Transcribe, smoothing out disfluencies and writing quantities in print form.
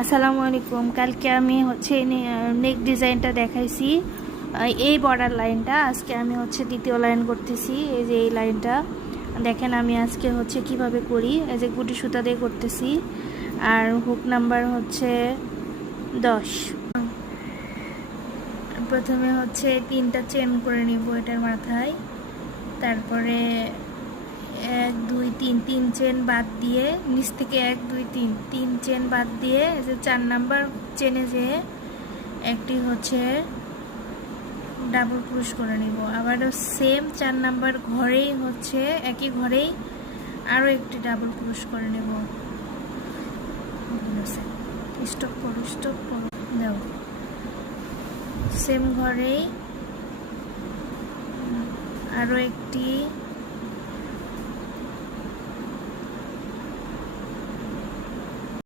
আসসালামু আলাইকুম। কালকে আমি হচ্ছে নেক ডিজাইনটা দেখাইছি, এই বর্ডার লাইনটা। আজকে আমি হচ্ছে দ্বিতীয় লাইন করতেছি। এই যে এই লাইনটা দেখেন, আমি আজকে হচ্ছে কিভাবে করি। এই যে গুটি সুতা দিয়ে করতেছি, আর হুক নাম্বার হচ্ছে 10। প্রথমে হচ্ছে 3টা চেন করে নিব এটার মাথায়, তারপরে 1 2 3 3 চেন বাদ দিয়ে, নিচ থেকে 1 2 3 3 চেন বাদ দিয়ে যে 4 নাম্বার চেনে যে একটি হচ্ছে ডাবল ক্রুশ করে নিব। আবারও সেম 4 নাম্বার ঘরেই হচ্ছে একই ঘরেই আরও একটি ডাবল ক্রুশ করে নেব। স্টপ করো, স্টপ করো, দাও। সেম ঘরেই আরও একটি